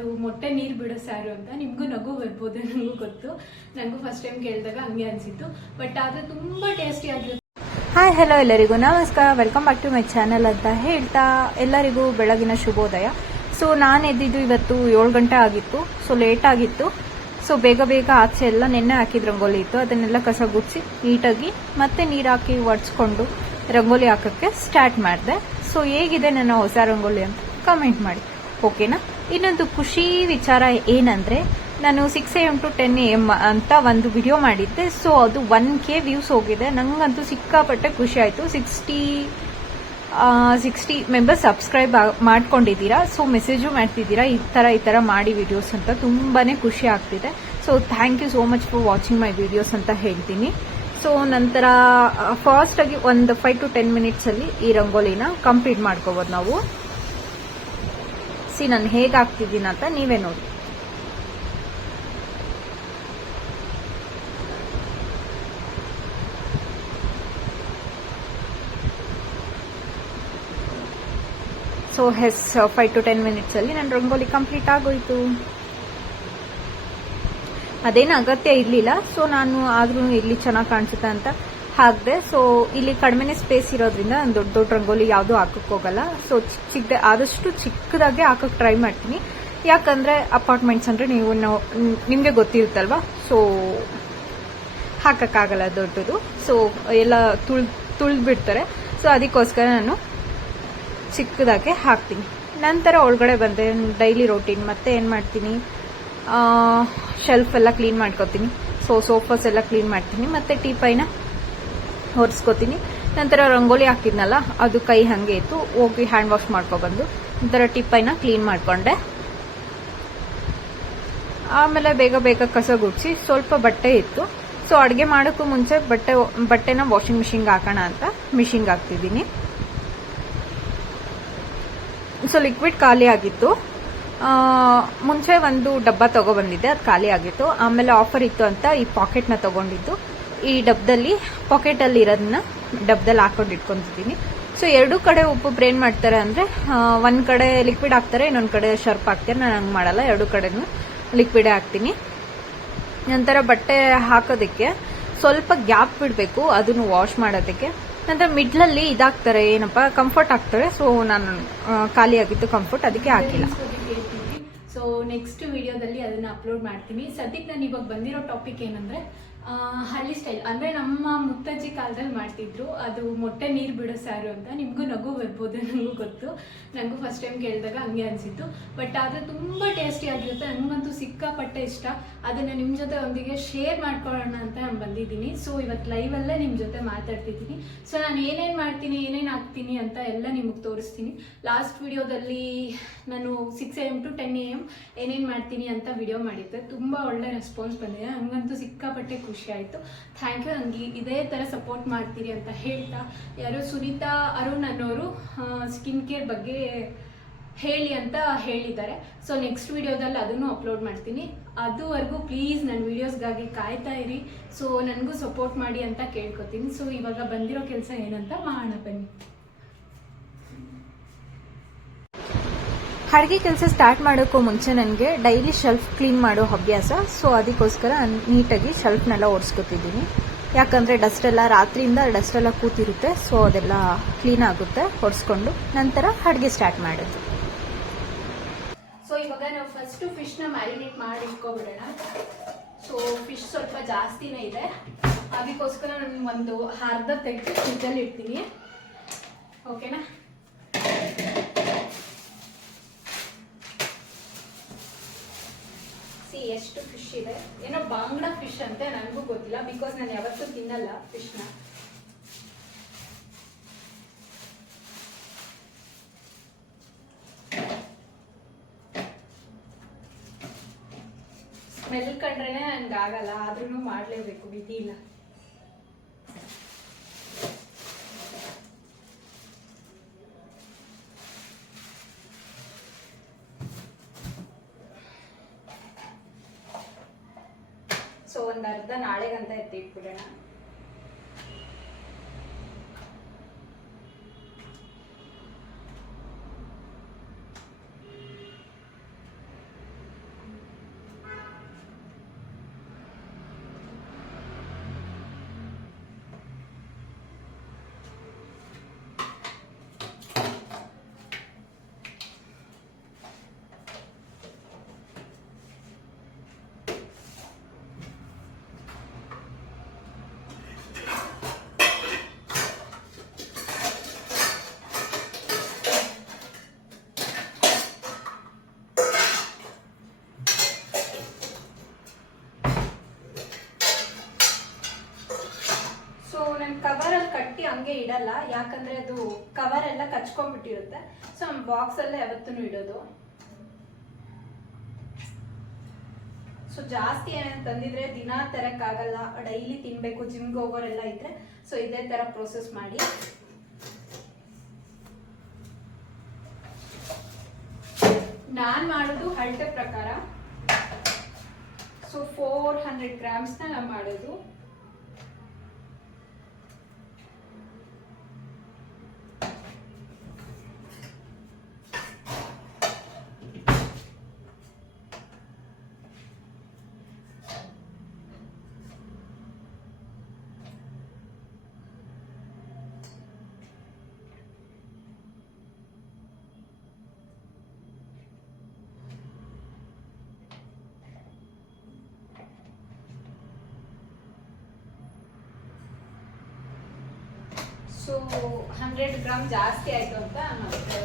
ಅದು ಮೊಟ್ಟೆ ನೀರು ಬಿಡೋ ಸಾರು ಅಂತ. ನಿಮಗೂ ನಗು ಬರ್ಬೋದು, ನನಗೂ ಗೊತ್ತು. ನನಗೂ ಫಸ್ಟ್ ಟೈಮ್ ಕೇಳಿದಾಗ ಹಂಗೆ ಅನಿಸಿತ್ತು. ಬಟ್ ಆದರೆ ತುಂಬ ಟೇಸ್ಟಿ ಆಗಿರುತ್ತೆ. ಹಾಯ್ ಹಲೋ ಎಲ್ಲರಿಗೂ ನಮಸ್ಕಾರ, welcome back to my channel ಅಂತ ಹೇಳ್ತಾ ಎಲ್ಲರಿಗೂ ಬೆಳಗಿನ ಶುಭೋದಯ. ಸೊ ನಾನು ಎದ್ದಿದ್ದು ಇವತ್ತು 7 ಗಂಟೆ ಆಗಿತ್ತು. ಸೊ ಲೇಟ್ ಆಗಿತ್ತು. ಸೊ ಬೇಗ ಆಚೆ ಎಲ್ಲ ನೆನ್ನೆ ಹಾಕಿದ ರಂಗೋಲಿ ಇತ್ತು, ಅದನ್ನೆಲ್ಲ ಕಸ ಗುಡಿಸಿ ನೀಟಾಗಿ ಮತ್ತೆ ನೀರು ಹಾಕಿ ಒಡ್ಸ್ಕೊಂಡು ರಂಗೋಲಿ ಹಾಕೋಕ್ಕೆ ಸ್ಟಾರ್ಟ್ ಮಾಡಿದೆ. ಸೊ ಹೇಗಿದೆ ನನ್ನ ಹೊಸ ರಂಗೋಲಿ ಅಂತ ಕಮೆಂಟ್ ಮಾಡಿ, ಓಕೆನಾ? ಇನ್ನೊಂದು ಖುಷಿ ವಿಚಾರ ಏನಂದ್ರೆ, ನಾನು 6 AM to 10 AM ಅಂತ ಒಂದು ವಿಡಿಯೋ ಮಾಡಿದ್ದೆ. ಸೊ ಅದು 1K ವ್ಯೂಸ್ ಹೋಗಿದೆ. ನಂಗಂತೂ ಸಿಕ್ಕಾಪಟ್ಟೆ ಖುಷಿ ಆಯಿತು. 60 ಮೆಂಬರ್ಸ್ ಸಬ್ಸ್ಕ್ರೈಬ್ ಮಾಡ್ಕೊಂಡಿದ್ದೀರಾ. ಸೊ ಮೆಸೇಜು ಮಾಡ್ತಿದ್ದೀರಾ, ಈ ಥರ ಮಾಡಿ ವಿಡಿಯೋಸ್ ಅಂತ. ತುಂಬಾ ಖುಷಿ ಆಗ್ತಿದೆ. So thank you so much for watching my videos ಅಂತ ಹೇಳ್ತೀನಿ. ಸೊ ನಂತರ ಫಾಸ್ಟಾಗಿ ಒಂದು 5 to 10 ಮಿನಿಟ್ಸಲ್ಲಿ ಈ ರಂಗೋಲಿನ ಕಂಪ್ಲೀಟ್ ಮಾಡ್ಕೋಬೋದು ನಾವು. ನಾನು ಹೇಗೆ ಹಾಕ್ತಿದ್ದೀನಿ ಅಂತ ನೀವೇ ನೋಡಿ. ಸೊ 5 to 10 ಮಿನಿಟ್ಸಲ್ಲಿ ನನ್ನ ರಂಗೋಲಿ ಕಂಪ್ಲೀಟ್ ಆಗೋಯ್ತು. ಅದೇನು ಅಗತ್ಯ ಇರಲಿಲ್ಲ. ಸೊ ನಾನು ಆದ್ರೂ ಇಲ್ಲಿ ಚೆನ್ನಾಗಿ ಕಾಣಿಸುತ್ತೆ ಅಂತ ಹಾಕಿದೆ. ಸೊ ಇಲ್ಲಿ ಕಡಿಮೆನೇ ಸ್ಪೇಸ್ ಇರೋದ್ರಿಂದ ನಾನು ದೊಡ್ಡ ರಂಗೋಲಿ ಯಾವುದೂ ಹಾಕಕ್ಕೆ ಹೋಗಲ್ಲ. ಸೊ ಆದಷ್ಟು ಚಿಕ್ಕದಾಗೆ ಹಾಕಕ್ಕೆ ಟ್ರೈ ಮಾಡ್ತೀನಿ. ಯಾಕಂದ್ರೆ ಅಪಾರ್ಟ್ಮೆಂಟ್ಸ್ ಅಂದ್ರೆ ನಿಮಗೆ ಗೊತ್ತಿರುತ್ತಲ್ವಾ. ಸೊ ಹಾಕಕ್ಕಾಗಲ್ಲ ದೊಡ್ಡದು. ಸೊ ಎಲ್ಲ ತುಳ್ದು ಬಿಡ್ತಾರೆ. ಸೊ ಅದಕ್ಕೋಸ್ಕರ ನಾನು ಚಿಕ್ಕದಾಗೆ ಹಾಕ್ತೀನಿ. ನಂತರ ಒಳಗಡೆ ಬಂದೆ, ಡೈಲಿ ರೋಟೀನ್. ಮತ್ತೆ ಏನು ಮಾಡ್ತೀನಿ, ಶೆಲ್ಫ್ ಎಲ್ಲ ಕ್ಲೀನ್ ಮಾಡ್ಕೋತೀನಿ. ಸೊ ಸೋಫಾಸ್ ಎಲ್ಲ ಕ್ಲೀನ್ ಮಾಡ್ತೀನಿ. ಮತ್ತೆ ಟೀಪೈನ ಒರೆಸ್ಕೋತೀನಿ. ನಂತರ ರಂಗೋಲಿ ಹಾಕಿದ್ನಲ್ಲ, ಅದು ಕೈ ಹಂಗೆ ಇತ್ತು, ಹೋಗಿ ಹ್ಯಾಂಡ್ ವಾಶ್ ಮಾಡ್ಕೊಬಂದು ನಂತರ ಟೀಪೈನ ಕ್ಲೀನ್ ಮಾಡ್ಕೊಂಡೆ. ಆಮೇಲೆ ಬೇಗ ಕಸ ಗುಡಿಸಿ ಸ್ವಲ್ಪ ಬಟ್ಟೆ ಇತ್ತು. ಸೊ ಅಡುಗೆ ಮಾಡೋಕ್ಕೂ ಮುಂಚೆ ಬಟ್ಟೆನ ವಾಷಿಂಗ್ ಮಿಷಿನ್ಗೆ ಹಾಕೋಣ ಅಂತ ಮಿಷಿನ್ಗೆ ಹಾಕ್ತಿದ್ದೀನಿ. ಸೊ ಲಿಕ್ವಿಡ್ ಖಾಲಿ ಆಗಿತ್ತು. ಮುಂಚೆ ಒಂದು ಡಬ್ಬ ತಗೊಬಂದಿದ್ದೆ, ಅದು ಖಾಲಿ ಆಗಿತ್ತು. ಆಮೇಲೆ ಆಫರ್ ಇತ್ತು ಅಂತ ಈ ಪಾಕೆಟ್ನ ತಗೊಂಡಿದ್ದು. ಈ ಡಬ್ಬದಲ್ಲಿ ಪಾಕೆಟಲ್ಲಿ ಇರೋದನ್ನ ಡಬ್ಬದಲ್ಲಿ ಹಾಕೊಂಡು ಇಟ್ಕೊಂತಿದ್ದೀನಿ. ಸೊ ಎರಡೂ ಕಡೆ ಒಬ್ಬೊಬ್ರು ಏನ್ ಮಾಡ್ತಾರೆ ಅಂದ್ರೆ, ಒಂದ್ ಕಡೆ ಲಿಕ್ವಿಡ್ ಹಾಕ್ತಾರೆ, ಇನ್ನೊಂದ್ ಕಡೆ ಶರ್ಪ್ ಹಾಕ್ತಾರೆ. ನಾನು ಹಂಗೆ ಮಾಡಲ್ಲ, ಎರಡೂ ಕಡೆನೂ ಲಿಕ್ವಿಡೇ ಹಾಕ್ತೀನಿ. ನಂತರ ಬಟ್ಟೆ ಹಾಕೋದಕ್ಕೆ ಸ್ವಲ್ಪ ಗ್ಯಾಪ್ ಬಿಡಬೇಕು, ಅದನ್ನು ವಾಶ್ ಮಾಡೋದಕ್ಕೆ. ನಂತರ ಮಿಡ್ಲಲ್ಲಿ ಇದಾಗ್ತಾರೆ, ಏನಪ್ಪ ಕಂಫರ್ಟ್ ಹಾಕ್ತಾರೆ. ಸೊ ನಾನು ಖಾಲಿ ಆಗಿತ್ತು ಕಂಫರ್ಟ್, ಅದಕ್ಕೆ ಹಾಕಿಲ್ಲ. ಸೊ ನೆಕ್ಸ್ಟ್ ವಿಡಿಯೋದಲ್ಲಿ ಅದನ್ನ ಅಪ್ಲೋಡ್ ಮಾಡ್ತೀನಿ. ಸದ್ಯಕ್ಕೆ ನಾನು ಇವಾಗ ಬಂದಿರೋ ಟಾಪಿಕ್ ಏನಂದ್ರೆ, ಹಳ್ಳಿ ಸ್ಟೈಲ್ ಅಂದ್ರೆ ನಮ್ಮ ಮುತ್ತಜ್ಜಿ ಕಾಲದಲ್ಲಿ ಮಾಡ್ತಿದ್ರು, ಅದು ಮೊಟ್ಟೆ ನೀರು ಬಿಡೋ ಸಾರು ಅಂತ. ನಿಮಗೂ ನಗು ಬರ್ಬೋದು, ನನಗೂ ಗೊತ್ತು. ನನಗೂ ಫಸ್ಟ್ ಟೈಮ್ ಕೇಳಿದಾಗ ಹಂಗೆ ಅನಿಸಿತ್ತು. ಬಟ್ ಆದರೆ ತುಂಬ ಟೇಸ್ಟಿ ಆಗಿರುತ್ತೆ. ನನಗಂತೂ ಸಿಕ್ಕಾಪಟ್ಟೆ ಇಷ್ಟ. ಅದನ್ನು ನಿಮ್ಮ ಜೊತೆ ಒಂದಿಗೆ ಶೇರ್ ಮಾಡ್ಕೊಳ್ಳೋಣ ಅಂತ ನಾನು ಬಂದಿದ್ದೀನಿ. ಸೊ ಇವತ್ತು ಲೈವಲ್ಲೇ ನಿಮ್ಮ ಜೊತೆ ಮಾತಾಡ್ತಿದ್ದೀನಿ. ಸೊ ನಾನು ಏನೇನು ಮಾಡ್ತೀನಿ, ಏನೇನು ಹಾಕ್ತೀನಿ ಅಂತ ಎಲ್ಲ ನಿಮಗೆ ತೋರಿಸ್ತೀನಿ. ಲಾಸ್ಟ್ ವಿಡಿಯೋದಲ್ಲಿ ನಾನು 6 AM to 10 AM ಏನೇನು ಮಾಡ್ತೀನಿ ಅಂತ ವಿಡಿಯೋ ಮಾಡಿದ್ದೆ. ತುಂಬ ಒಳ್ಳೆ ರೆಸ್ಪಾನ್ಸ್ ಬಂದಿದೆ. ನನಗಂತೂ ಸಿಕ್ಕಾಪಟ್ಟೆ ಖುಷಿ ಆಯಿತು. Thank you. ನನಗೆ ಇದೇ ಥರ ಸಪೋರ್ಟ್ ಮಾಡ್ತೀರಿ ಅಂತ ಹೇಳ್ತಾ, ಯಾರು ಸುನೀತಾ ಅರುಣ್ ಅನ್ನೋರು ಸ್ಕಿನ್ ಕೇರ್ ಬಗ್ಗೆ ಹೇಳಿ ಅಂತ ಹೇಳಿದ್ದಾರೆ. ಸೊ ನೆಕ್ಸ್ಟ್ ವಿಡಿಯೋದಲ್ಲಿ ಅದನ್ನು ಅಪ್ಲೋಡ್ ಮಾಡ್ತೀನಿ. ಅದುವರೆಗೂ ಪ್ಲೀಸ್ ನನ್ನ ವಿಡಿಯೋಸ್ಗಾಗಿ ಕಾಯ್ತಾ ಇರಿ. ಸೊ ನನಗೂ ಸಪೋರ್ಟ್ ಮಾಡಿ ಅಂತ ಕೇಳ್ಕೊತೀನಿ. ಸೊ ಇವಾಗ ಬಂದಿರೋ ಕೆಲಸ ಏನಂತ ಮಾಡೋಣ ಬನ್ನಿ. ಅಡುಗೆ ಕೆಲಸ ಸ್ಟಾರ್ಟ್ ಮಾಡೋಕ್ಕೂ ಮುಂಚೆ ನನಗೆ ಡೈಲಿ ಶೆಲ್ಫ್ ಕ್ಲೀನ್ ಮಾಡೋ ಅಭ್ಯಾಸ. ಸೊ ಅದಕ್ಕೋಸ್ಕರ ನೀಟಾಗಿ ಶೆಲ್ಫ್ನೆಲ್ಲ ಒರೆಸ್ಕೊತಿದ್ದೀನಿ. ಯಾಕಂದರೆ ರಾತ್ರಿಯಿಂದ ಡಸ್ಟ್ ಎಲ್ಲ ಕೂತಿರುತ್ತೆ. ಸೊ ಅದೆಲ್ಲ ಕ್ಲೀನ್ ಆಗುತ್ತೆ ಒರೆಸ್ಕೊಂಡು. ನಂತರ ಅಡುಗೆ ಸ್ಟಾರ್ಟ್ ಮಾಡೋದು. ಸೊ ಇವಾಗ ನಾವು ಫಸ್ಟು ಫಿಶ್ನ ಮ್ಯಾರಿನೇಟ್ ಮಾಡಿ ಇಟ್ಕೊಬಿಡೋಣ. ಸೊ ಫಿಶ್ ಸ್ವಲ್ಪ ಜಾಸ್ತಿನೇ ಇದೆ, ಅದಕ್ಕೋಸ್ಕರ ನಾನು ಒಂದು ಅರ್ಧ ತೆಗೆದು ಫ್ರಿಜ್ಜಲ್ಲಿ ಇಡ್ತೀನಿ. ಓಕೆನಾ? ಎಷ್ಟು ಫಿಶ್ ಇದೆ, ಏನೋ ಬಾಂಗ್ಲಾ ಫಿಶ್ ಅಂತೆ, ನನಗೂ ಗೊತ್ತಿಲ್ಲ. ಬಿಕಾಸ್ ನಾನು ಯಾವತ್ತೂ ತಿನ್ನಲ್ಲ ಫಿಶ್ನ. ಸ್ಮೆಲ್ ಕಂಡ್ರೇನೆ ನನ್ಗಾಗಲ್ಲ, ಆದ್ರೂ ಮಾಡಲೇಬೇಕು, ವಿಧಿ ಇಲ್ಲ. ಸೊ ಒಂದು ಅರ್ಧ ನಾಳೆಗಂತ ಎತ್ತಿಟ್ಬಿಡೋಣ. ಹಂಗೆ ಇಡಲ್ಲ, ಯಾಕಂದರೆ ಅದು ಕವರ್ ಎಲ್ಲ ಕಚ್ಕೊಂಡ್ಬಿಟ್ಟಿರುತ್ತೆ. ಸೊ ಬಾಕ್ಸಲ್ಲೇ ಯಾವತ್ತೂ ಇಡೋದು. ಸೊ ಜಾಸ್ತಿ ಏನೇನು ತಂದಿದ್ರೆ ದಿನ ತರಕ್ಕಾಗಲ್ಲ, ಡೈಲಿ ತಿನ್ನಬೇಕು, ಜಿಮ್ಗೆ ಹೋಗೋರೆಲ್ಲ ಇದ್ರೆ. ಸೊ ಇದೇ ಥರ ಪ್ರೋಸೆಸ್ ಮಾಡಿ. ನಾನು ಮಾಡೋದು ಅಳತೆ ಪ್ರಕಾರ. ಸೊ 400 ಗ್ರಾಮ್ಸ್ನ ನಾನು ಮಾಡೋದು. ಸೊ 100 ಗ್ರಾಮ್ ಜಾಸ್ತಿ ಆಯಿತು ಅಂತ ಮತ್ತೆ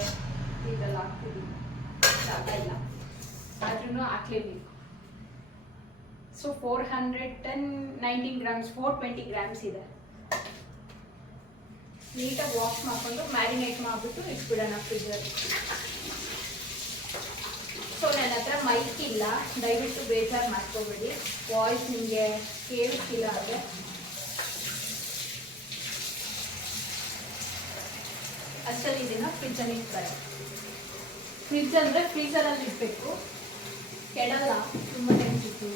ಇದೆಲ್ಲ ಹಾಕ್ತಿದ್ದೀನಿ, ಜಾಗ ಇಲ್ಲ ಆದ್ರೂ ಹಾಕ್ಲೇಬೇಕು. ಸೊ 419 ಗ್ರಾಮ್ಸ್, 420 ಗ್ರಾಮ್ಸ್ ಇದೆ. ನೀಟಾಗಿ ವಾಶ್ ಮಾಡಿಕೊಂಡು ಮ್ಯಾರಿನೇಟ್ ಮಾಡಿಬಿಟ್ಟು ಇಟ್ಬಿಡೋಣ ಫ್ರಿಜ್ಜಲ್ಲಿ. ಸೊ ನನ್ನ ಹತ್ರ ಮೈಕ್ ಇಲ್ಲ, ದಯವಿಟ್ಟು ಬೇಜಾರು ಮಾಡ್ಕೋಬೇಡಿ, ವಾಯ್ಸ್ ನಿಮಗೆ ಕೇಳಿಸ್ತಿಲ್ಲ ಅಂದರೆ. ಅಷ್ಟಲ್ಲಿ ಇದನ್ನ ಫ್ರಿಜ್ಜಲ್ಲಿ ಇಟ್ತಾರೆ. ಫ್ರಿಜ್ ಅಂದರೆ ಫ್ರೀಸರಲ್ಲಿ ಇಡಬೇಕು, ಕೆಡಲ್ಲ, ತುಂಬ ಟೈಮ್ ಸಿಕ್ತು.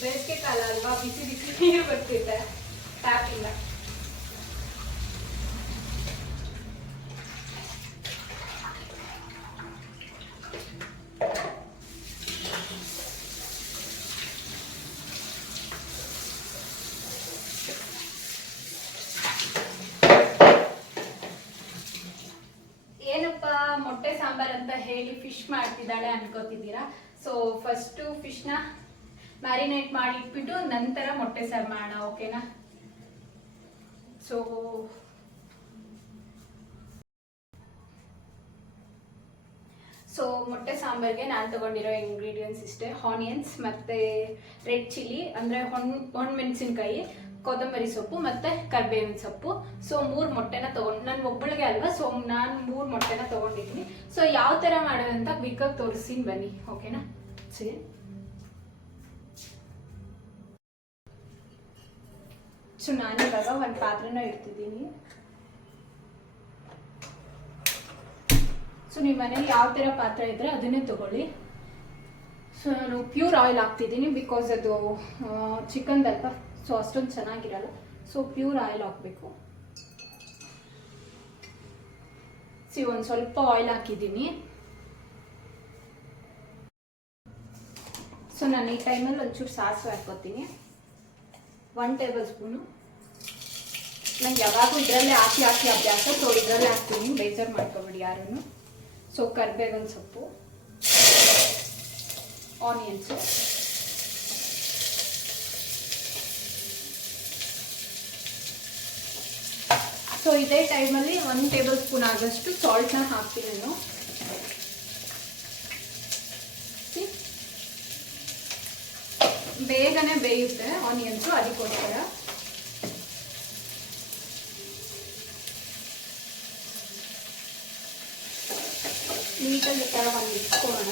ಬೇಸಿಗೆ ಕಾಲ ಅಲ್ವಾ, ಬಿಸಿ ಬಿಸಿ ನೀರು ಬರ್ತಿದೆ ಟ್ಯಾಪಿಂದ. ಏನಪ್ಪ ಮೊಟ್ಟೆ ಸಾಂಬಾರ್ ಅಂತ ಹೇಳಿ ಫಿಶ್ ಮಾಡ್ತಿದ್ದಾಳೆ ಅನ್ಕೋತಿದ್ದೀರಾ. ಸೊ ಫಸ್ಟು ಫಿಶ್ನ ಮ್ಯಾರಿನೇಟ್ ಮಾಡಿ ಇಟ್ಬಿಟ್ಟು ನಂತರ ಮೊಟ್ಟೆ ಸಾರು ಮಾಡೋಣ, ಓಕೆನಾ. ಸೊ ಮೊಟ್ಟೆ ಸಾಂಬಾರ್ಗೆ ನಾನು ತಗೊಂಡಿರೋ ಇಂಗ್ರೀಡಿಯೆಂಟ್ಸ್ ಇಷ್ಟೇ: ಆನಿಯನ್ಸ್, ಮತ್ತು ರೆಡ್ ಚಿಲ್ಲಿ ಅಂದರೆ ಒಣಮೆಣಸಿನ್ಕಾಯಿ, ಕೊತ್ತಂಬರಿ ಸೊಪ್ಪು ಮತ್ತು ಕರಿಬೇವಿನ ಸೊಪ್ಪು. ಸೊ 3 ಮೊಟ್ಟೆನ ತೊಗೊಂಡು, ನಾನು ಒಬ್ಬಳಿಗೆ ಅಲ್ವಾ, ಸೊ ನಾನು 3 ಮೊಟ್ಟೆನ ತೊಗೊಂಡಿದ್ದೀನಿ. ಸೊ ಯಾವ ಥರ ಮಾಡೋದಂತ ಕ್ವಿಕ್ಕಾಗಿ ತೋರಿಸ್ತೀನಿ ಬನ್ನಿ, ಓಕೆನಾ. ಸರಿ, ಸೊ ನಾನಿವಾಗ ಒಂದು ಪಾತ್ರೆನ ಇಡ್ತಿದ್ದೀನಿ. ಸೊ ನಿಮ್ಮ ಮನೇಲಿ ಯಾವ ಥರ ಪಾತ್ರೆ ಇದ್ದರೆ ಅದನ್ನೇ ತಗೊಳ್ಳಿ. ಸೊ ನಾನು ಪ್ಯೂರ್ ಆಯಿಲ್ ಹಾಕ್ತಿದ್ದೀನಿ, ಬಿಕಾಸ್ ಅದು ಚಿಕನ್ದಲ್ವಾ, ಸೊ ಅಷ್ಟೊಂದು ಚೆನ್ನಾಗಿರಲ್ಲ. ಸೊ ಪ್ಯೂರ್ ಆಯಿಲ್ ಹಾಕಬೇಕು. ಒಂದು ಸ್ವಲ್ಪ ಆಯಿಲ್ ಹಾಕಿದ್ದೀನಿ. ಸೊ ನಾನು ಈ ಟೈಮಲ್ಲಿ ಒಂಚೂರು ಸಾಸಿವೆ ಹಾಕ್ಕೋತೀನಿ, 1 ಟೇಬಲ್ ಸ್ಪೂನು. ನಂಗೆ ಯಾವಾಗೂ ಇದರಲ್ಲೇ ಹಾಕಿ ಅಭ್ಯಾಸ, ಸೊ ಇದರಲ್ಲೇ ಹಾಕ್ತೀನಿ, ಬೇಜಾರು ಮಾಡ್ಕೊಬೇಡಿ ಯಾರೂ. ಸೊ ಕರಿಬೇವಿನ ಸೊಪ್ಪು, ಆನಿಯನ್ಸು, ಸೊ ಇದೇ ಟೈಮಲ್ಲಿ 1 ಟೇಬಲ್ ಸ್ಪೂನ್ ಆಗೋಷ್ಟು ಸಾಲ್ಟ್ನ ಹಾಕ್ತೀನಿ ನಾನು. ಬೇಗನೆ ಬೇಯುತ್ತೆ ಆನಿಯನ್ಸು, ಅದಕ್ಕೋಸ್ಕರ. ನೀಟಾಗಿ ಈ ಥರ ಒಂದು ಇಟ್ಕೊಳ್ಳೋಣ.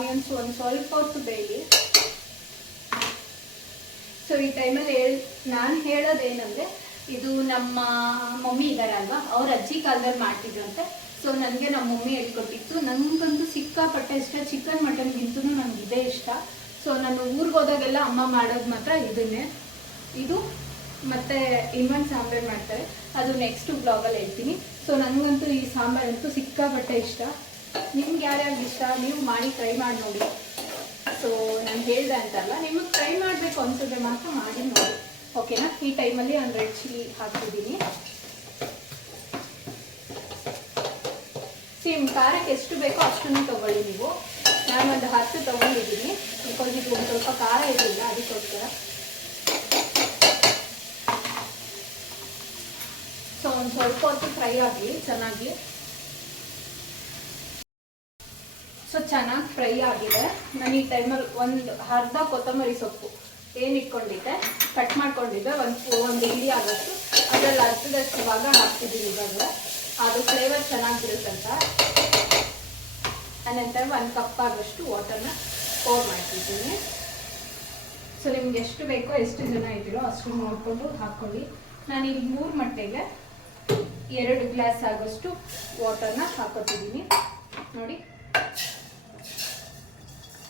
ಆನಿಯನ್ಸ್ ಒಂದು ಸ್ವಲ್ಪ ಹೊತ್ತು ಬೇಯಲಿ. ಸೊ ಈ ಟೈಮಲ್ಲಿ ನಾನು ಹೇಳೋದೇನಂದರೆ, ಇದು ನಮ್ಮ ಮಮ್ಮಿ ಇದ್ದಾರೆ ಅಲ್ವಾ, ಅವ್ರ ಅಜ್ಜಿ ಕಾಲದಲ್ಲಿ ಮಾಡ್ತಿದ್ರಂತೆ. ಸೊ ನನಗೆ ನಮ್ಮ ಮಮ್ಮಿ ಹೇಳ್ಕೊಟ್ಟಿತ್ತು. ನನಗಂತೂ ಸಿಕ್ಕಾಪಟ್ಟೆ ಇಷ್ಟ, ಚಿಕನ್ ಮಟನ್ಗಿಂತೂ ನನಗೆ ಇದೇ ಇಷ್ಟ. ಸೊ ನಾನು ಊರಿಗೆ ಹೋದಾಗೆಲ್ಲ ಅಮ್ಮ ಮಾಡೋದು ಮಾತ್ರ ಇದನ್ನೇ. ಇದು ಮತ್ತು ಇನ್ನೊಂದು ಸಾಂಬಾರು ಮಾಡ್ತಾರೆ, ಅದು ನೆಕ್ಸ್ಟ್ ಬ್ಲಾಗಲ್ಲಿ ಹೇಳ್ತೀನಿ. ಸೊ ನನಗಂತೂ ಈ ಸಾಂಬಾರಂತೂ ಸಿಕ್ಕಾಪಟ್ಟೆ ಇಷ್ಟ. ನಿಮ್ಗೆ ಯಾರ್ಯಾರು ಇಷ್ಟ ನೀವು ಮಾಡಿ ಟ್ರೈ ಮಾಡಿ ನೋಡಿ. ಸೊ ನಾನು ಹೇಳಿದೆ ಅಂತಲ್ಲ, ನಿಮಗೆ ಟ್ರೈ ಮಾಡಬೇಕು ಅನ್ಸಿದ್ರೆ ಮಾತ್ರ ಮಾಡಿ ನೋಡಿ, ಓಕೆನಾ. ಈ ಟೈಮಲ್ಲಿ ಒಂದು ರೆಡ್ ಚಿಲ್ಲಿ ಹಾಕ್ತಿದ್ದೀನಿ. ಸೇಮ್ ಖಾರಕ್ಕೆ ಎಷ್ಟು ಬೇಕೋ ಅಷ್ಟನ್ನು ತೊಗೊಳ್ಳಿ ನೀವು. ನಾನು ಒಂದು 10 ತೊಗೊಂಡಿದ್ದೀನಿ, ಬಿಕಾಸ್ ಇದು ಒಂದು ಸ್ವಲ್ಪ ಖಾರ ಇರಲಿಲ್ಲ, ಅದಕ್ಕೋಸ್ಕರ. ಸೊ ಒಂದು ಸ್ವಲ್ಪ ಹೊತ್ತು ಫ್ರೈ ಆಗಲಿ ಚೆನ್ನಾಗಿ. ಸೊ ಚೆನ್ನಾಗಿ ಫ್ರೈ ಆಗಿದೆ. ನಾನು ಈ ಟೈಮಲ್ಲಿ ಒಂದು ಅರ್ಧ ಕೊತ್ತಂಬರಿ ಸೊಪ್ಪು ಏನು ಇಟ್ಕೊಂಡಿದ್ದೆ, ಕಟ್ ಮಾಡ್ಕೊಂಡಿದ್ದೆ, ಒಂದು ಇಡೀ ಆಗೋಷ್ಟು ಅದರಲ್ಲಿ ಅರ್ಧದಷ್ಟು ಭಾಗ ಹಾಕ್ತಿದ್ದೀನಿ. ಇವಾಗ ಅದು ಫ್ಲೇವರ್ ಚೆನ್ನಾಗಿರುತ್ತಂತ. ಅನಂತರ 1 ಕಪ್ ಆಗೋಷ್ಟು ವಾಟರ್ನ ಪೋರ್ ಮಾಡ್ತಿದ್ದೀನಿ. ಸೊ ನಿಮ್ಗೆ ಎಷ್ಟು ಬೇಕೋ, ಎಷ್ಟು ಜನ ಇದ್ದೀರೋ ಅಷ್ಟು ನೋಡಿಕೊಂಡು ಹಾಕ್ಕೊಳ್ಳಿ. ನಾನು ಈಗ 3 ಮೊಟ್ಟೆಗೆ 2 ಗ್ಲಾಸ್ ಆಗೋಷ್ಟು ವಾಟರ್ನ ಹಾಕೋತಿದ್ದೀನಿ. ನೋಡಿ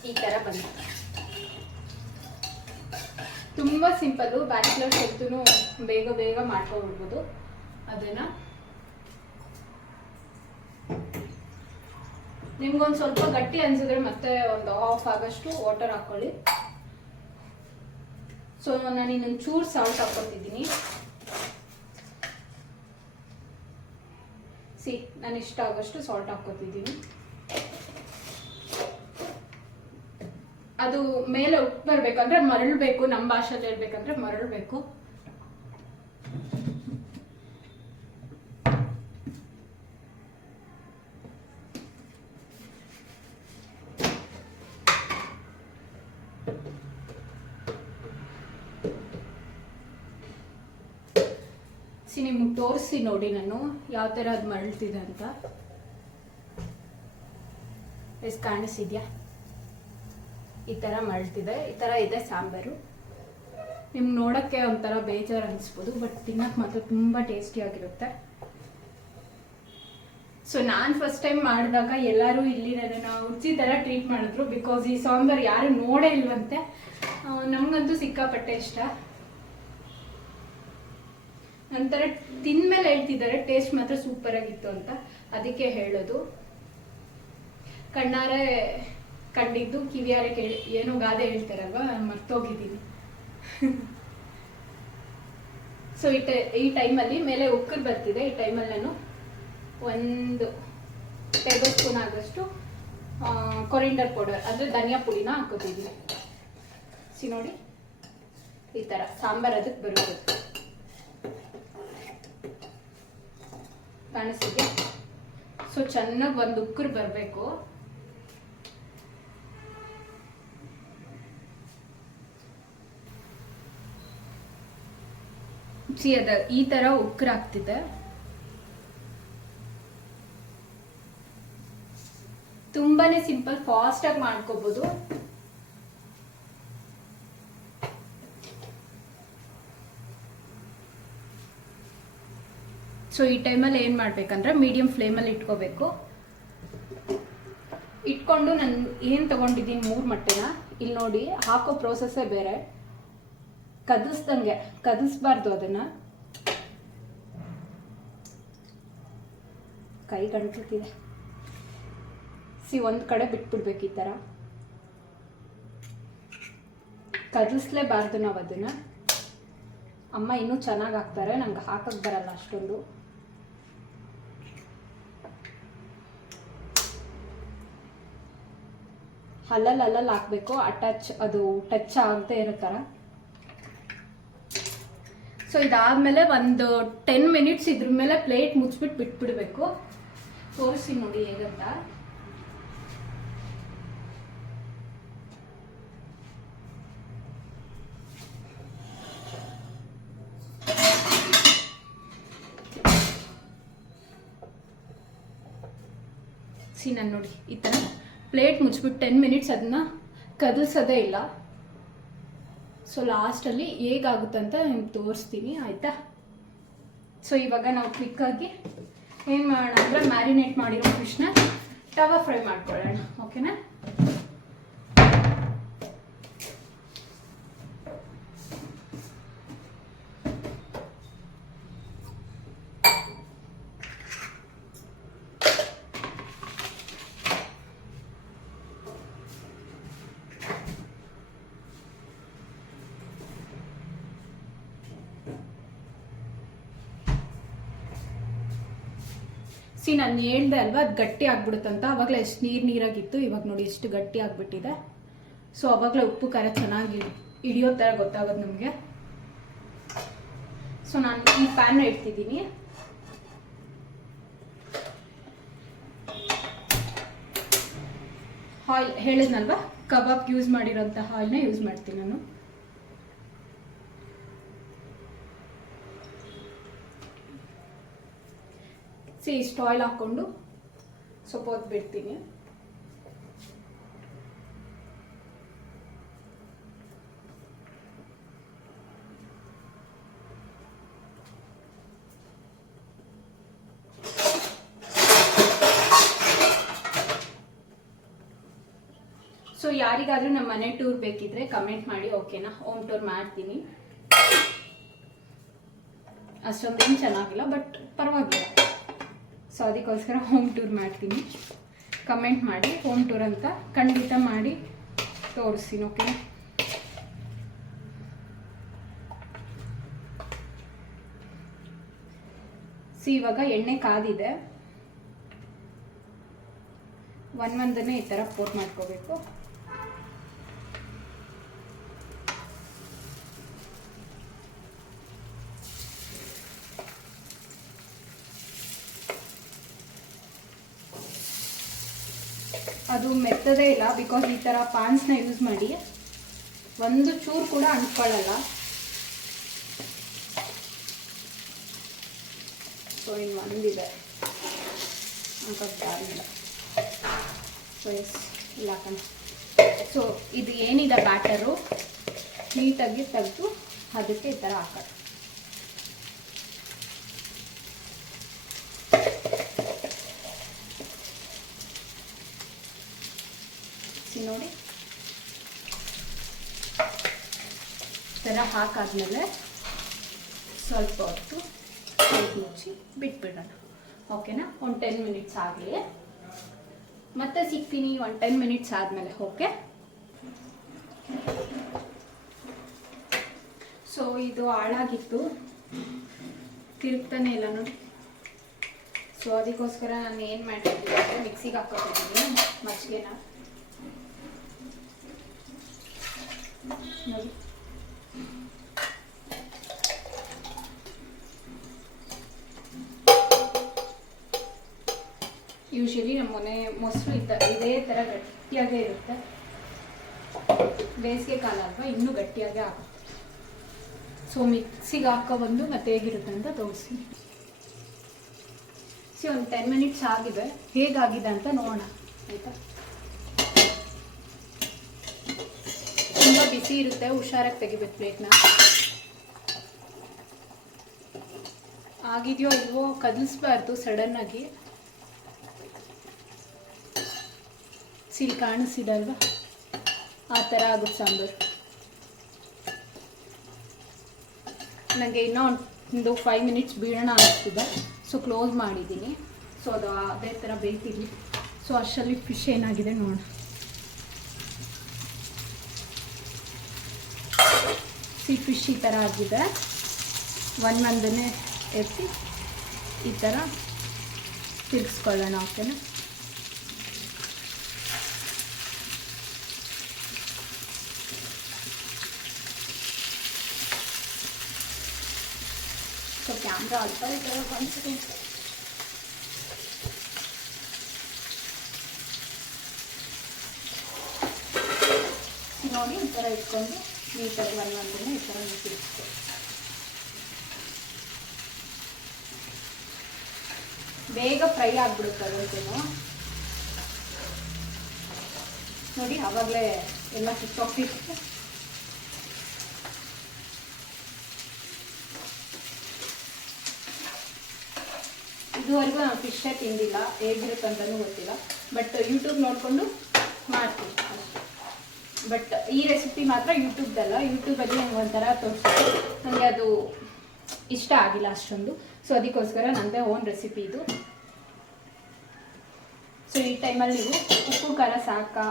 ಈ ಥರ ಬಂದಿದೆ. ತುಂಬ ಸಿಂಪಲ್ಲು, ಬ್ಯಾಚುಲರ್ಸ್ ಅಂತೂ ಬೇಗ ಬೇಗ ಮಾಡ್ಕೊಬಿಡ್ಬೋದು ಅದನ್ನು. ನಿಮ್ಗೊಂದು ಸ್ವಲ್ಪ ಗಟ್ಟಿ ಅನ್ಸಿದ್ರೆ ಮತ್ತೆ ಒಂದು ಹಾಫ್ ಆಗೋಷ್ಟು ವಾಟರ್ ಹಾಕ್ಕೊಳ್ಳಿ. ಸೊ ನಾನು ಇನ್ನೊಂದು ಚೂರು ಸಾಲ್ಟ್ ಹಾಕ್ಕೊತಿದ್ದೀನಿ. ನಾನು ಇಷ್ಟ ಆಗೋಷ್ಟು ಸಾಲ್ಟ್ ಹಾಕ್ಕೊತಿದ್ದೀನಿ. ಅದು ಮೇಲೆ ಉಪ್ಪು ಬರ್ಬೇಕಂದ್ರೆ ಮರಳಬೇಕು, ನಮ್ಮ ಭಾಷೆಯಲ್ಲಿ ಹೇಳ್ಬೇಕಂದ್ರೆ ಮರಳಬೇಕು. ನಿಮ್ಗೆ ತೋರಿಸಿ ನೋಡಿ ನಾನು ಯಾವ ಥರ ಅದು ಮರಳ್ತಿದೆ ಅಂತ. ಎಷ್ಟು ಕಾಣಿಸಿದ್ಯಾ? ಈ ಥರ ಮರಳ್ತಿದೆ. ಈ ಥರ ಇದೆ ಸಾಂಬಾರು. ನಿಮ್ಗೆ ನೋಡೋಕ್ಕೆ ಒಂಥರ ಬೇಜಾರು ಅನಿಸ್ಬೋದು, ಬಟ್ ತಿನ್ನಕ್ಕೆ ಮಾತ್ರ ತುಂಬ ಟೇಸ್ಟಿಯಾಗಿರುತ್ತೆ. ಸೊ ನಾನು ಫಸ್ಟ್ ಟೈಮ್ ಮಾಡಿದಾಗ ಎಲ್ಲರೂ ಇಲ್ಲಿ ನನ್ನನ್ನು ಹುಚ್ಚಿ ಥರ ಟ್ರೀಟ್ ಮಾಡಿದ್ರು, ಬಿಕಾಸ್ ಈ ಸಾಂಬಾರು ಯಾರು ನೋಡೇ ಇಲ್ವಂತೆ. ನಮಗಂತೂ ಸಿಕ್ಕಾಪಟ್ಟೆ ಇಷ್ಟ. ನಂತರ ತಿಂದ್ಮೇಲೆ ಹೇಳ್ತಿದ್ದಾರೆ ಟೇಸ್ಟ್ ಮಾತ್ರ ಸೂಪರ್ ಆಗಿತ್ತು ಅಂತ, ಅದಕ್ಕೆ ಹೇಳೋದು. ಕಣ್ಣಾರೆ ಕಂಡಿದ್ದು ಕಿವಿಯಾರೆ ಕೇಳಿ ಏನೋ ಗಾದೆ ಹೇಳ್ತಾರಲ್ವಾ, ಮರ್ತೋಗಿದ್ದೀನಿ. ಸೊ ಈ ಟೈಮಲ್ಲಿ ಮೇಲೆ ಉಕ್ಕರ್ ಬರ್ತಿದೆ. ಈ ಟೈಮಲ್ಲಿ ನಾನು 1 ಟೇಬಲ್ ಸ್ಪೂನ್ ಆಗೋಷ್ಟು ಕೊರಿಂಡರ್ ಪೌಡರ್ ಅಂದರೆ ಧನಿಯಾ ಪುಡಿನ ಹಾಕೋತಿದ್ದೀನಿ. ನೋಡಿ ಈ ಥರ ಸಾಂಬಾರು ಅದಕ್ಕೆ ಬರುತ್ತೆ. ಕಾಣಿಸ್ತಿದೆ? ಸೊ ಚೆನ್ನಾಗಿ ಒಂದು ಉಕ್ಕರ್ ಬರಬೇಕು. ಅದ ಈ ತರ ಉಕ್ಕರ್ ಆಗ್ತಿದೆ. ತುಂಬಾನೇ ಸಿಂಪಲ್, ಫಾಸ್ಟ್ ಆಗಿ ಮಾಡ್ಕೋಬಹುದು. ಸೊ ಈ ಟೈಮಲ್ಲಿ ಏನು ಮಾಡಬೇಕಂದ್ರೆ ಮೀಡಿಯಂ ಫ್ಲೇಮಲ್ಲಿ ಇಟ್ಕೋಬೇಕು. ಇಟ್ಕೊಂಡು ನಾನು ಏನು ತೊಗೊಂಡಿದ್ದೀನಿ 3 ಮೊಟ್ಟೆನ ಇಲ್ಲಿ ನೋಡಿ ಹಾಕೋ ಪ್ರೋಸೆಸ್ಸೇ ಬೇರೆ. ಕದಿಸ್ಬಾರ್ದು ಅದನ್ನು. ಕೈ ಗಂಟುತ್ತಿದೆ. ಒಂದು ಕಡೆ ಬಿಟ್ಬಿಡ್ಬೇಕು. ಈ ಥರ ಕದಿಸ್ಲೇಬಾರ್ದು ನಾವು ಅದನ್ನು. ಅಮ್ಮ ಇನ್ನೂ ಚೆನ್ನಾಗಿ ಹಾಕ್ತಾರೆ, ನಂಗೆ ಹಾಕಕ್ಕೆ ಬರಲ್ಲ ಅಷ್ಟೊಂದು. ಅಲ್ಲಲ್ಲಿ ಹಾಕಬೇಕು, ಅದು ಟಚ್ ಆಗದೆ ಇರೋ ಥರ. ಸೊ ಇದಾದಮೇಲೆ ಒಂದು 10 ಮಿನಿಟ್ಸ್ ಇದ್ರ ಮೇಲೆ ಪ್ಲೇಟ್ ಮುಚ್ಚಿಬಿಟ್ಟು ಬಿಟ್ಬಿಡಬೇಕು. ತೋರಿಸಿ ನೋಡಿ ಹೇಗಂತ. ನಾನು ನೋಡಿ ಈ ಥರ ಪ್ಲೇಟ್ ಮುಚ್ಚಿಬಿಟ್ಟು 10 ಮಿನಿಟ್ಸ್ ಅದನ್ನ ಕದಲ್ಸೋದೇ ಇಲ್ಲ. ಸೊ ಲಾಸ್ಟಲ್ಲಿ ಹೇಗಾಗುತ್ತಂತ ನಿಮ್ಗೆ ತೋರಿಸ್ತೀನಿ ಆಯಿತಾ. ಸೊ ಇವಾಗ ನಾವು ಕ್ವಿಕ್ಕಾಗಿ ಏನು ಮಾಡೋಣ ಅಂದರೆ ಮ್ಯಾರಿನೇಟ್ ಮಾಡಿರೋ ಫಿಶ್ನ ತವಾ ಫ್ರೈ ಮಾಡ್ಕೊಳ್ಳೋಣ. ಓಕೆನಾ? ನಾನು ಹೇಳ್ದೆ ಅಲ್ವಾ ಅದು ಗಟ್ಟಿ ಆಗ್ಬಿಡುತ್ತಂತ. ಅವಾಗಲೇ ಎಷ್ಟು ನೀರಾಗಿತ್ತು, ಇವಾಗ ನೋಡಿ ಎಷ್ಟು ಗಟ್ಟಿ ಆಗಿಬಿಟ್ಟಿದೆ. ಸೊ ಅವಾಗಲೇ ಉಪ್ಪು ಖಾರ ಚೆನ್ನಾಗಿ ಹಿಡಿಯೋ ಥರ ಗೊತ್ತಾಗೋದು ನಮಗೆ. ಸೊ ನಾನು ಈ ಪ್ಯಾನ್ನ ಇಡ್ತಿದ್ದೀನಿ. ಆಯಿಲ್ ಹೇಳಿದ್ನಲ್ವಾ, ಕಬಾಬ್ ಯೂಸ್ ಮಾಡಿರೋಂಥ ಆಯಿಲ್ನ ಯೂಸ್ ಮಾಡ್ತೀನಿ ನಾನು. ಇಷ್ಟು ಆಯಿಲ್ ಹಾಕ್ಕೊಂಡು ಸ್ವಲ್ಪ ಹೊತ್ತು ಬಿಡ್ತೀನಿ. ಸೊ ಯಾರಿಗಾದ್ರೂ ನಮ್ಮ ಮನೆ ಟೂರ್ ಬೇಕಿದ್ರೆ ಕಮೆಂಟ್ ಮಾಡಿ, ಓಕೆನಾ? ಹೋಮ್ ಟೂರ್ ಮಾಡ್ತೀನಿ. ಅಷ್ಟೊಂದೇನು ಚೆನ್ನಾಗಿಲ್ಲ, ಬಟ್ ಪರವಾಗಿಲ್ಲ. ಸೊ ಅದಕ್ಕೋಸ್ಕರ ಹೋಮ್ ಟೂರ್ ಮಾಡ್ತೀನಿ. ಕಮೆಂಟ್ ಮಾಡಿ ಹೋಮ್ ಟೂರ್ ಅಂತ, ಖಂಡಿತ ಮಾಡಿ ತೋರಿಸ್ತೀನಿ. ಓಕೆ? ಇವಾಗ ಎಣ್ಣೆ ಕಾದಿದೆ. ಒಂದನ್ನೇ ಈ ಥರ ಪೋಟ್ ಮಾಡ್ಕೋಬೇಕು. ಅದು ಮೆತ್ತದೇ ಇಲ್ಲ, ಬಿಕಾಸ್ ಈ ಥರ ಪಾನ್ಸ್ನ ಯೂಸ್ ಮಾಡಿ ಒಂದು ಚೂರು ಕೂಡ ಅಂಟ್ಕೊಳ್ಳಲ್ಲ. ಸೊ ಇನ್ನು ಒಂದಿದೆ ಅಂಕಲ್ಲ. ಸೊ ಎಸ್ ಇಲ್ಲ ಕಣ. ಸೊ ಇದು ಏನಿದೆ ಬ್ಯಾಟರು ನೀಟಾಗಿ ತೆಗೆದು ಅದಕ್ಕೆ ಈ ಥರ ಹಾಕೋದು. ನೋಡಿ, ಥರ ಹಾಕಾದ್ಮೇಲೆ ಸ್ವಲ್ಪ ಹೊತ್ತು ಮುಚ್ಚಿ ಬಿಟ್ಬಿಡೋಣ. ಓಕೆನಾ? ಒಂದು 10 ಮಿನಿಟ್ಸ್ ಆಗಲಿ, ಮತ್ತೆ ಸಿಗ್ತೀನಿ ಒಂದು 10 ಮಿನಿಟ್ಸ್ ಆದಮೇಲೆ. ಓಕೆ? ಸೊ ಇದು ಹಾಳಾಗಿತ್ತು, ತಿರುಗ್ತಾನೆ ಇಲ್ಲ ನೋಡಿ. ಸೊ ಅದಕ್ಕೋಸ್ಕರ ನಾನು ಏನು ಮಾಡ್ತಿದ್ದೀನಿ ಅಂದರೆ ಮಿಕ್ಸಿಗೆ ಹಾಕೋತಿದ್ದೀನಿ ಮಜ್ಜಿಗೆನ. ನೋಡಿ, ಯೂಶಲಿ ನಮ್ಮ ಮನೆ ಮೊಸರು ಇದೇ ಥರ ಗಟ್ಟಿಯಾಗೇ ಇರುತ್ತೆ. ಬೇಸಿಗೆ ಕಾಲ ಅಲ್ವಾ, ಇನ್ನೂ ಗಟ್ಟಿಯಾಗೇ ಆಗುತ್ತೆ. ಸೊ ಮಿಕ್ಸಿಗೆ ಹಾಕೊಬಂದು ಮತ್ತೆ ಹೇಗಿರುತ್ತೆ ಅಂತ ತೋರಿಸ್ತೀನಿ. ಒಂದು 10 ಮಿನಿಟ್ಸ್ ಆಗಿದೆ, ಹೇಗಾಗಿದೆ ಅಂತ ನೋಡೋಣ ಆಯಿತಾ. ತುಂಬ ಬಿಸಿ ಇರುತ್ತೆ, ಹುಷಾರಾಗಿ ತೆಗಿಬೇಕು ಪ್ಲೇಟ್ನ. ಆಗಿದೆಯೋ ಇಲ್ವೋ ಕದಲಿಸ್ಬಾರ್ದು ಸಡನ್ನಾಗಿ. ಸಿಲ್ ಕಾಣಿಸಿದಲ್ವ, ಆ ಥರ ಆಗುತ್ತೆ ಸಾಂಬಾರು. ನನಗೆ ಇನ್ನೂ ಒಂದು 5 ಮಿನಿಟ್ಸ್ ಬೀಳೋಣ ಅನ್ನಿಸ್ತಿದೆ. ಸೊ ಕ್ಲೋಸ್ ಮಾಡಿದ್ದೀನಿ. ಸೊ ಅದು ಅದೇ ಥರ ಬೇಯ್ತಿರಲಿ. ಸೊ ಅಷ್ಟರಲ್ಲಿ ಫಿಶ್ ಏನಾಗಿದೆ ನೋಡೋಣ. ಫಿಶ್ ಈ ಥರ ಆಗಿದೆ. ಒಂದನ್ನೇ ಎತ್ತಿ ಈ ಥರ ತಿರ್ಗಿಸ್ಕೊಳ್ಳೋಣ. ಓಕೆನಾ? ಸೊ ಕ್ಯಾಮ್ರಾ ಅಲ್ಪ ಈ ಥರ ಕಾಣಿಸುತ್ತೆ. ನೋಡಿ, ಈ ಥರ ಇಟ್ಕೊಂಡು ನೀಟಾಗಿ ಒಂದೊಂದನ್ನೇ ಈ ಥರ ತಿರ್ಗಿಸ್ಕೊ. ಬೇಗ ಫ್ರೈ ಆಗಿಬಿಡುತ್ತೆ ಅದಂತೇನು. ನೋಡಿ ಆವಾಗಲೇ ಎಲ್ಲ ಕಿತ್ತೋಗ್ತಿತ್ತು. ಇದುವರೆಗೂ ನಾನು ಫಿಶೇ ತಿಂದಿಲ್ಲ, ಹೇಗಿರುತ್ತೆ ಅಂತಲೂ ಗೊತ್ತಿಲ್ಲ. ಬಟ್ ಯೂಟ್ಯೂಬ್ ನೋಡಿಕೊಂಡು ಮಾಡ್ತೀನಿ ಅಷ್ಟೇ. ಬಟ್ ಈ ರೆಸಿಪಿ ಮಾತ್ರ ಯೂಟ್ಯೂಬ್ದಲ್ಲ, ಯೂಟ್ಯೂಬಲ್ಲಿ ನಂಗೆ ಒಂಥರ ತೋರಿಸಿದೆ, ನನಗೆ ಅದು ಇಷ್ಟ ಆಗಿಲ್ಲ ಅಷ್ಟೊಂದು. ಸೊ ಅದಕ್ಕೋಸ್ಕರ ನನ್ನದೇ ಓನ್ ರೆಸಿಪಿ ಇದು. ಸೊ ಈ ಟೈಮಲ್ಲಿ ನೀವು ಉಪ್ಪು ಖಾರ ಸಾಕಾ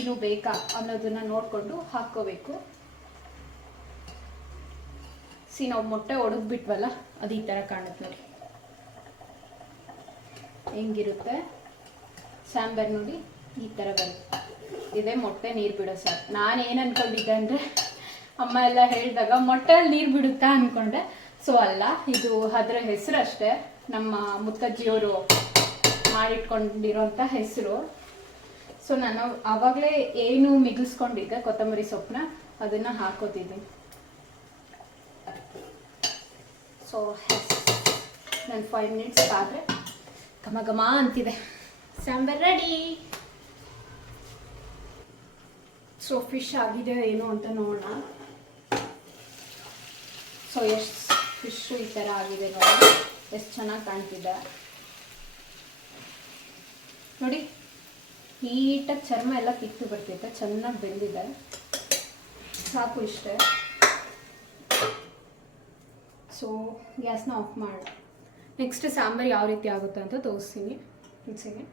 ಇದು ಬೇಕಾ ಅನ್ನೋದನ್ನು ನೋಡಿಕೊಂಡು ಹಾಕ್ಕೋಬೇಕು. ನಾವು ಮೊಟ್ಟೆ ಒಡೆದ್ಬಿಟ್ವಲ್ಲ, ಅದು ಈ ಥರ ಕಾಣುತ್ತೆ ನೋಡಿ, ಹೆಂಗಿರುತ್ತೆ ಸಾಂಬಾರು ನೋಡಿ ಈ ಥರ ಬರುತ್ತೆ. ಇದೇ ಮೊಟ್ಟೆ ನೀರು ಬಿಡೋ ಸಾರು. ನಾನು ಏನು ಅಂದ್ಕೊಂಡಿದ್ದೆ ಅಂದರೆ, ಅಮ್ಮ ಎಲ್ಲ ಹೇಳಿದಾಗ ಮೊಟ್ಟೆಯಲ್ಲಿ ನೀರು ಬಿಡುತ್ತಾ ಅಂದ್ಕೊಂಡೆ. ಸೊ ಅಲ್ಲ, ಇದು ಅದರ ಹೆಸರು ಅಷ್ಟೇ, ನಮ್ಮ ಮುತ್ತಜ್ಜಿಯವರು ಮಾಡಿಟ್ಕೊಂಡಿರೋಂಥ ಹೆಸರು. ಸೊ ನಾನು ಆವಾಗಲೇ ಏನು ಮಿಗಿಸ್ಕೊಂಡಿದ್ದೆ ಕೊತ್ತಂಬರಿ ಸೊಪ್ಪನ್ನ, ಅದನ್ನು ಹಾಕೋತಿದ್ದೀನಿ. ಸೊ ನಾನು 5 ಮಿನಿಟ್ಸ್ ಆದ್ರೆ ಘಮ ಘಮ ಅಂತಿದೆ, ಸಾಂಬಾರ್ ರೆಡಿ. ಸೊ ಫಿಶ್ ಆಗಿದೆ ಏನು ಅಂತ ನೋಡೋಣ. ಸೊ ಎಷ್ಟು ಫಿಶ್ಶು ಈ ಥರ ಆಗಿದೆ ನೋಡಿ, ಎಷ್ಟು ಚೆನ್ನಾಗಿ ಕಾಣ್ತಿದೆ ನೋಡಿ. ನೀಟಾಗಿ ಚರ್ಮ ಎಲ್ಲ ಕಿತ್ತು ಬರ್ತಿದೆ, ಚೆನ್ನಾಗಿ ಬೆಂದಿದೆ. ಸಾಕು ಇಷ್ಟೇ. ಸೊ ಗ್ಯಾಸ್ನ ಆಫ್ ಮಾಡಿ ನೆಕ್ಸ್ಟ್ ಸಾಂಬಾರು ಯಾವ ರೀತಿ ಆಗುತ್ತೆ ಅಂತ ತೋರಿಸ್ತೀನಿ. ಮಿಕ್ಸಿಗೆ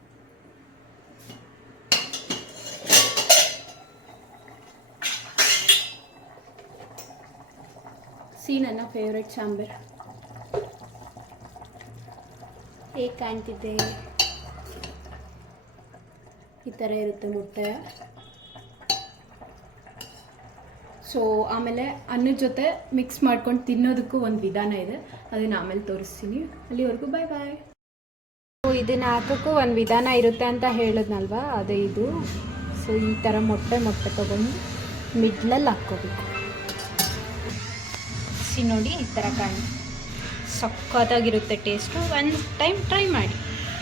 ನನ್ನ ಫೇವ್ರೆಟ್ ಸಾಂಬಾರು ಹೇಗೆ ಕಾಣ್ತಿದೆ, ಈ ಥರ ಇರುತ್ತೆ ಮೊಟ್ಟೆ. ಸೊ ಆಮೇಲೆ ಅನ್ನದ ಜೊತೆ ಮಿಕ್ಸ್ ಮಾಡ್ಕೊಂಡು ತಿನ್ನೋದಕ್ಕೂ ಒಂದು ವಿಧಾನ ಇದೆ, ಅದನ್ನು ಆಮೇಲೆ ತೋರಿಸ್ತೀನಿ. ಅಲ್ಲಿವರೆಗೂ ಬಾಯ್ ಬಾಯ್. ಇದನ್ನ ಹಾಕೋಕ್ಕೂ ಒಂದು ವಿಧಾನ ಇರುತ್ತೆ ಅಂತ ಹೇಳಿದ್ನಲ್ವಾ, ಅದೇ ಇದು. ಸೊ ಈ ಥರ ಮೊಟ್ಟೆ ತೊಗೊಂಡು ಮಿಡ್ಲಲ್ಲಿ ಹಾಕ್ಕೋಬೇಕು. ನೋಡಿ ಈ ಥರ ಕಾಣಿ ಸಕ್ಕತ್ತಾಗಿರುತ್ತೆ ಟೇಸ್ಟು. ಒಂದು ಟೈಮ್ ಟ್ರೈ ಮಾಡಿ.